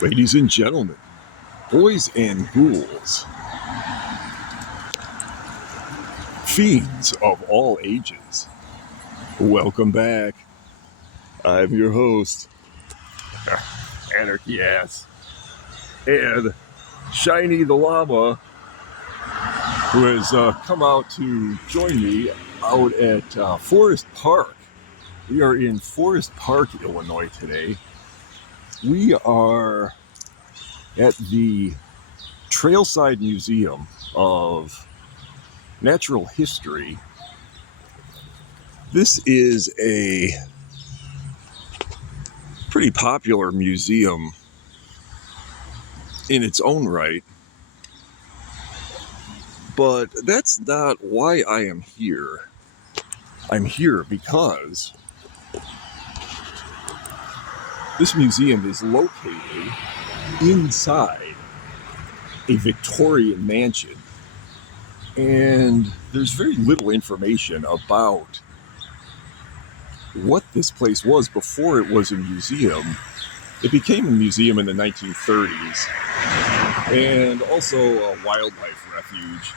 Ladies and gentlemen, boys and ghouls, fiends of all ages, welcome back. I'm your host, Anarchy Ass, and Shiny the Llama, who has come out to join me out at Forest Park. We are in Forest Park, Illinois today. We are at the Trailside Museum of Natural History. This is a pretty popular museum in its own right, but that's not why I am here. I'm here because this museum is located inside a Victorian mansion, and there's very little information about what this place was before it was a museum. It became a museum in the 1930s and also a wildlife refuge,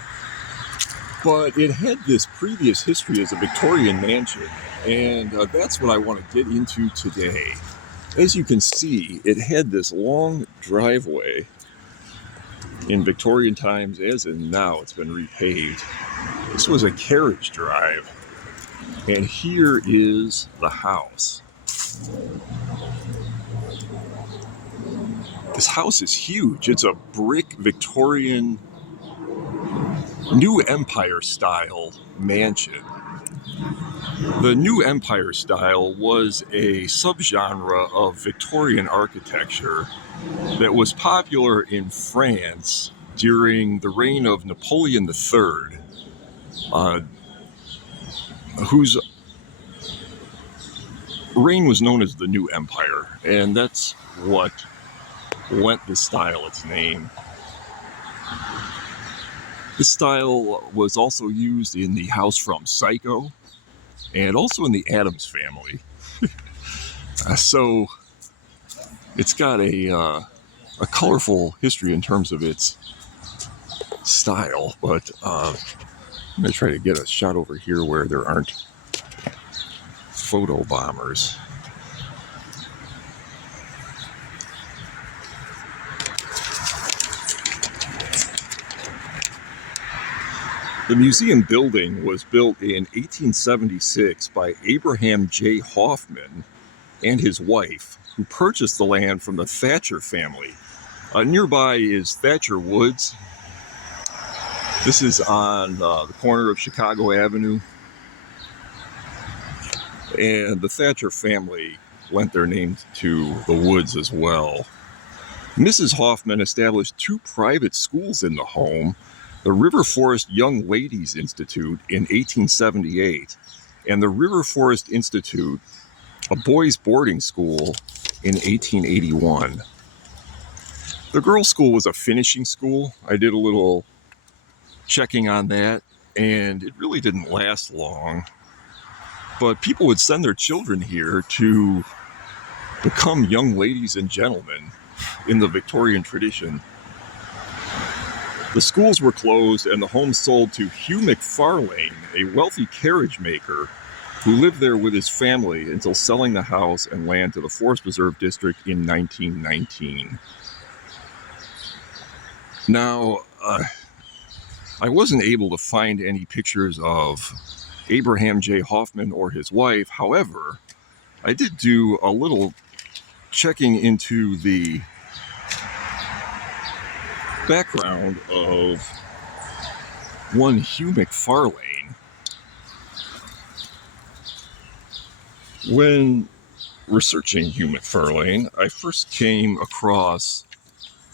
but it had this previous history as a Victorian mansion, and that's what I want to get into today. As you can see, it had this long driveway in Victorian times, as in now it's been repaved. This was a carriage drive, and here is the house. This house is huge. It's a brick Victorian New Empire style mansion. The New Empire style was a subgenre of Victorian architecture that was popular in France during the reign of Napoleon III, whose reign was known as the New Empire, and that's what lent this style its name. This style was also used in the house from Psycho and also in the Addams Family. So it's got a colorful history in terms of its style, but I'm going to try to get a shot over here where there aren't photo bombers. The museum building was built in 1876 by Abraham J. Hoffman and his wife, who purchased the land from the Thatcher family. Nearby is Thatcher Woods. This is on the corner of Chicago Avenue. And the Thatcher family lent their name to the woods as well. Mrs. Hoffman established 2 private schools in the home, the River Forest Young Ladies Institute in 1878, and the River Forest Institute, a boys' boarding school, in 1881. The girls' school was a finishing school. I did a little checking on that, and it really didn't last long. But people would send their children here to become young ladies and gentlemen in the Victorian tradition. The schools were closed and the home sold to Hugh McFarlan, a wealthy carriage maker who lived there with his family until selling the house and land to the Forest Preserve District in 1919. Now, I wasn't able to find any pictures of Abraham J. Hoffman or his wife. However, I did do a little checking into the background of one Hugh McFarlan. When researching Hugh McFarlan, I first came across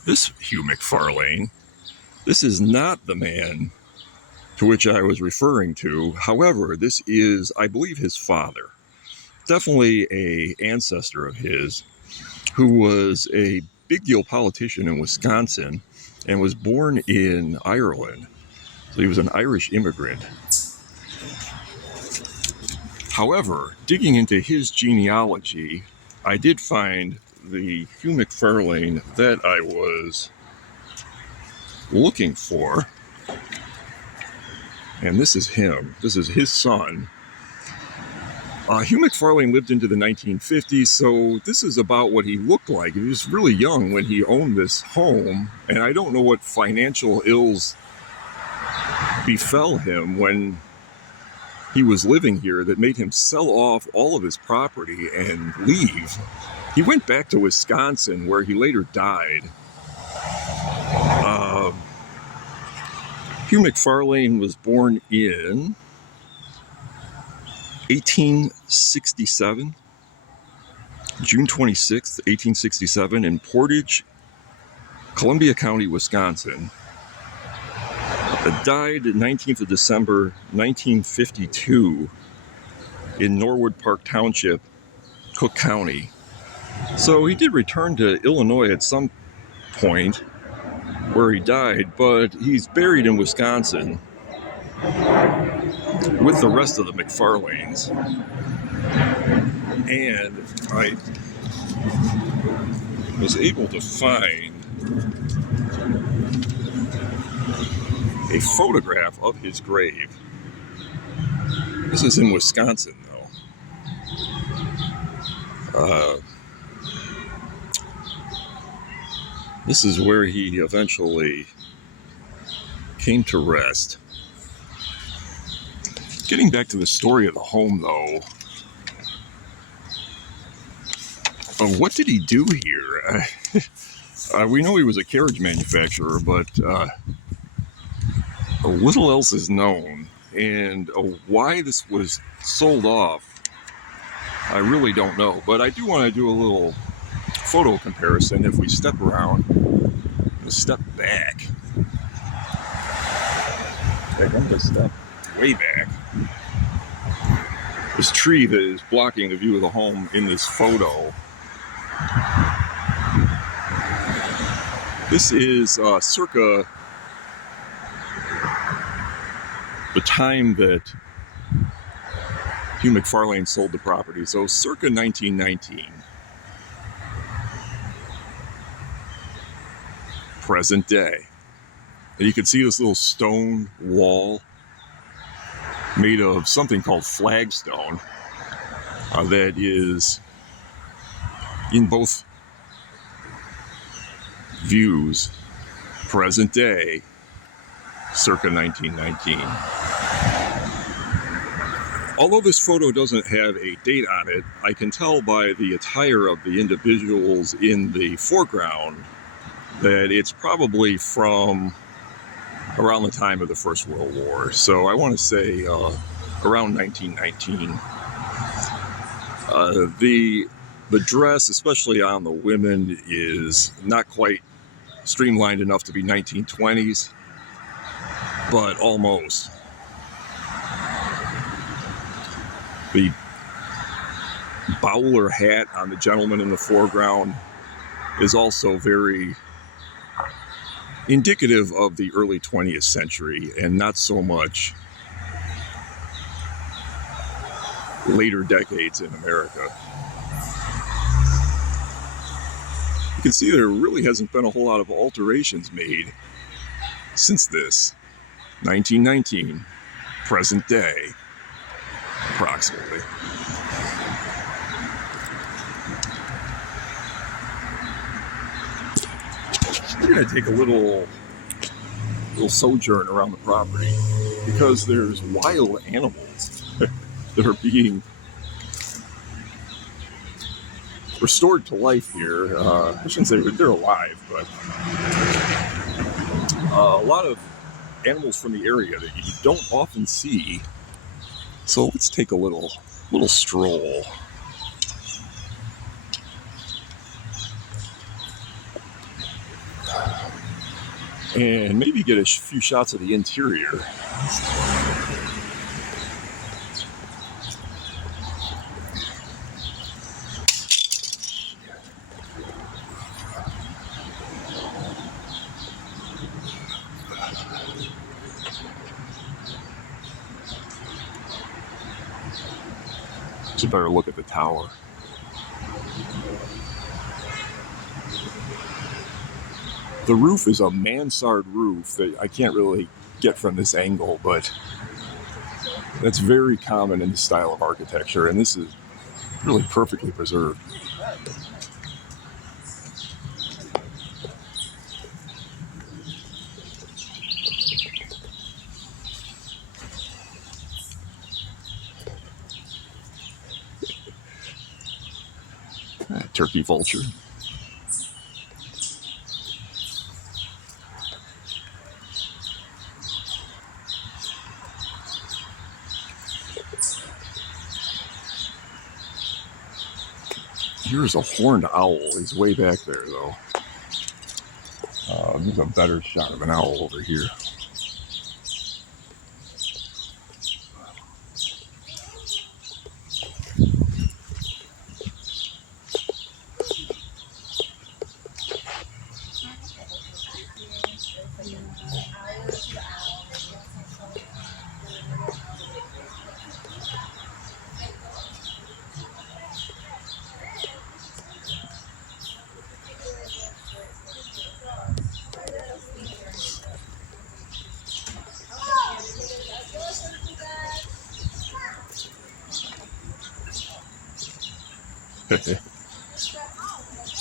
this Hugh McFarlan. This is not the man to which I was referring to. However, this is, I believe, his father. Definitely an ancestor of his who was a big deal politician in Wisconsin and was born in Ireland. So he was an Irish immigrant. However, digging into his genealogy, I did find the Hugh McFarlan that I was looking for. And this is him. This is his son. Hugh McFarlan lived into the 1950s, so this is about what he looked like. He was really young when he owned this home, and I don't know what financial ills befell him when he was living here that made him sell off all of his property and leave. He went back to Wisconsin, where he later died. Hugh McFarlan was born in 1867, June 26th, 1867, in Portage, Columbia County, Wisconsin. Died 19th of December, 1952, in Norwood Park Township, Cook County. So he did return to Illinois at some point where he died, but he's buried in Wisconsin with the rest of the McFarlanes. And I was able to find a photograph of his grave. This is in Wisconsin, though. This is where he eventually came to rest. Getting back to the story of the home, though, what did he do here? We know he was a carriage manufacturer, but little else is known. And why this was sold off, I really don't know. But I do want to do a little photo comparison. If we step around, step back. I'm going to step way back. This tree that is blocking the view of the home in this photo. This is circa the time that Hugh McFarlan sold the property, so circa 1919. Present day. And you can see this little stone wall made of something called flagstone that is in both views. Present day, circa 1919. Although this photo doesn't have a date on it, I can tell by the attire of the individuals in the foreground that it's probably from around the time of the First World War. So I want to say around 1919. The dress, especially on the women, is not quite streamlined enough to be 1920s, but almost. The bowler hat on the gentleman in the foreground is also very indicative of the early 20th century and not so much later decades in America. You can see there really hasn't been a whole lot of alterations made since this. 1919, present day, approximately. We're going to take a little sojourn around the property because there's wild animals that are being restored to life here. I shouldn't say they're alive, but a lot of animals from the area that you don't often see. So let's take a little stroll. And maybe get a few shots of the interior. Just a better look at the tower. The roof is a mansard roof that I can't really get from this angle, but that's very common in the style of architecture, and this is really perfectly preserved. Turkey vulture. Here's a horned owl. He's way back there, though. There's a better shot of an owl over here.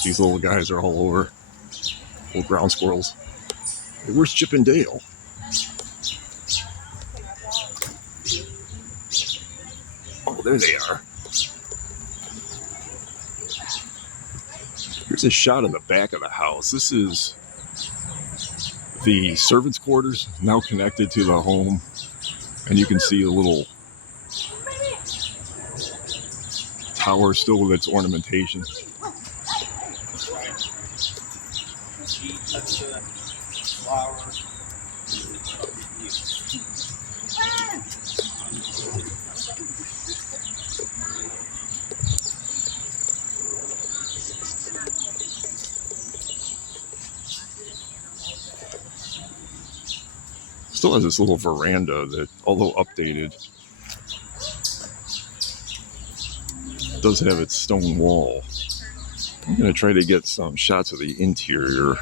These little guys are all over. Little ground squirrels. Hey, where's Chip and Dale? Oh, there they are. Here's a shot of the back of the house. This is the servants' quarters, now connected to the home. And you can see the little tower still with its ornamentation. That's the flower. Still has this little veranda that, although updated, does have its stone wall. I'm going to try to get some shots of the interior,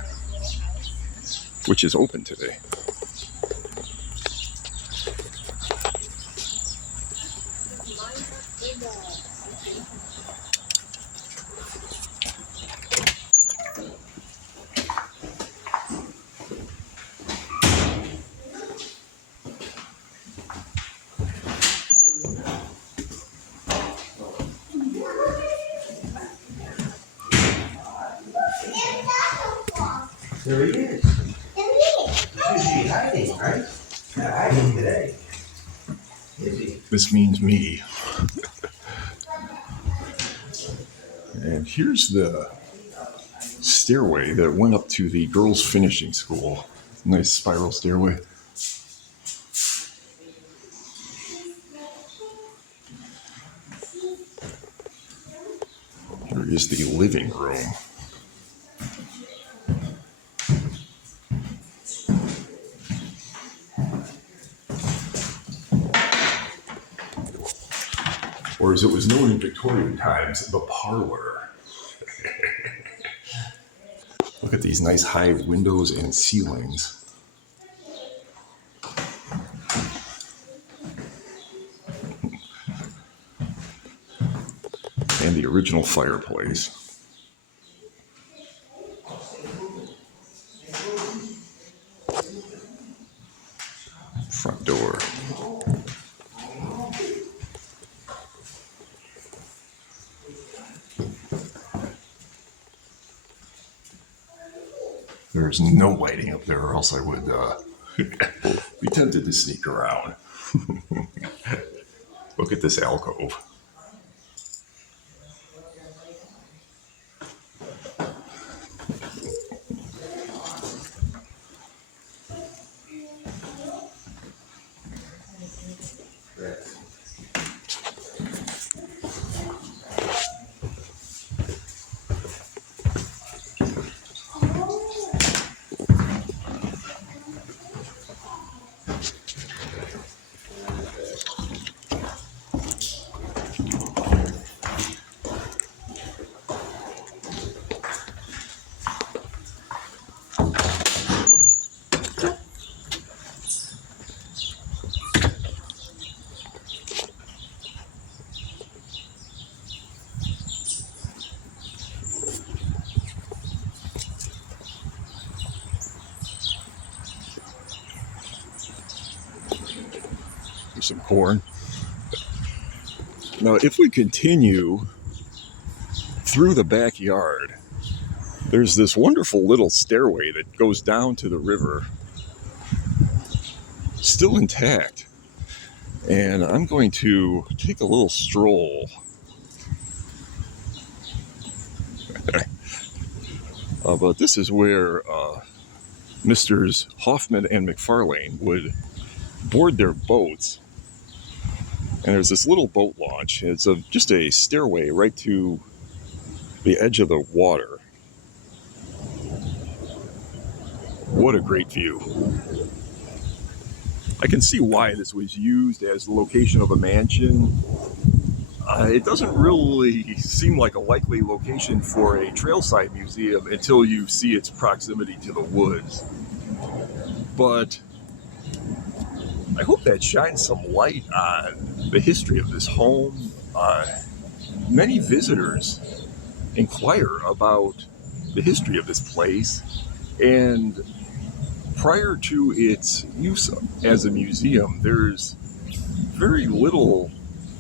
which is open today. There he is. He should be hiding, right? Not hiding today. Is he? This means me. And here's the stairway that went up to the girls' finishing school. Nice spiral stairway. Here is the living room. Or as it was known in Victorian times, the parlor. Look at these nice high windows and ceilings. And the original fireplace. Front door. There's no lighting up there, or else I would be tempted to sneak around. Look at this alcove. for some corn. Now, if we continue through the backyard, there's this wonderful little stairway that goes down to the river, still intact. And I'm going to take a little stroll. But this is where Misters Hoffman and McFarlan would board their boats. And there's this little boat launch. It's just a stairway right to the edge of the water. What a great view. I can see why this was used as the location of a mansion. It doesn't really seem like a likely location for a trailside museum until you see its proximity to the woods. But I hope that shines some light on the history of this home. Many visitors inquire about the history of this place, and prior to its use as a museum, there's very little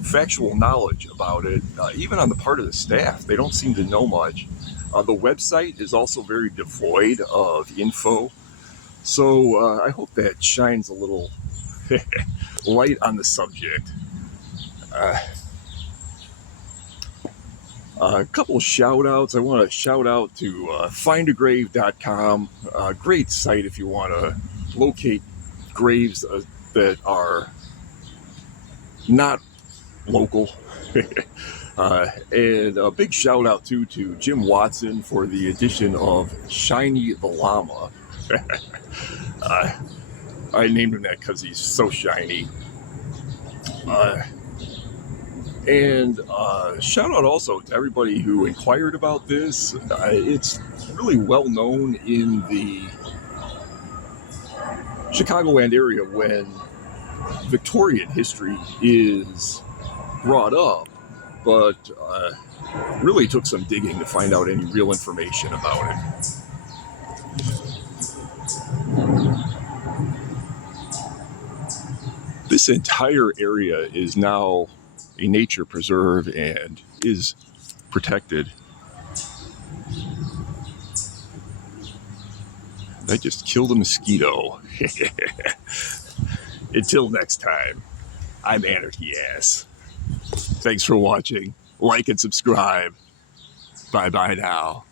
factual knowledge about it, even on the part of the staff. They don't seem to know much. The website is also very devoid of info, so I hope that shines a little light on the subject. A couple of shout outs. I want to shout out to findagrave.com. Great site if you want to locate graves that are not local. And a big shout out to Jim Watson for the addition of Shiny the Llama. I named him that because he's so shiny. And shout out also to everybody who inquired about this. It's really well known in the Chicagoland area when Victorian history is brought up, but really took some digging to find out any real information about it. This entire area is now a nature preserve and is protected. I just killed a mosquito. Until next time, I'm Anarchy Ass. Thanks for watching. Like and subscribe. Bye bye now.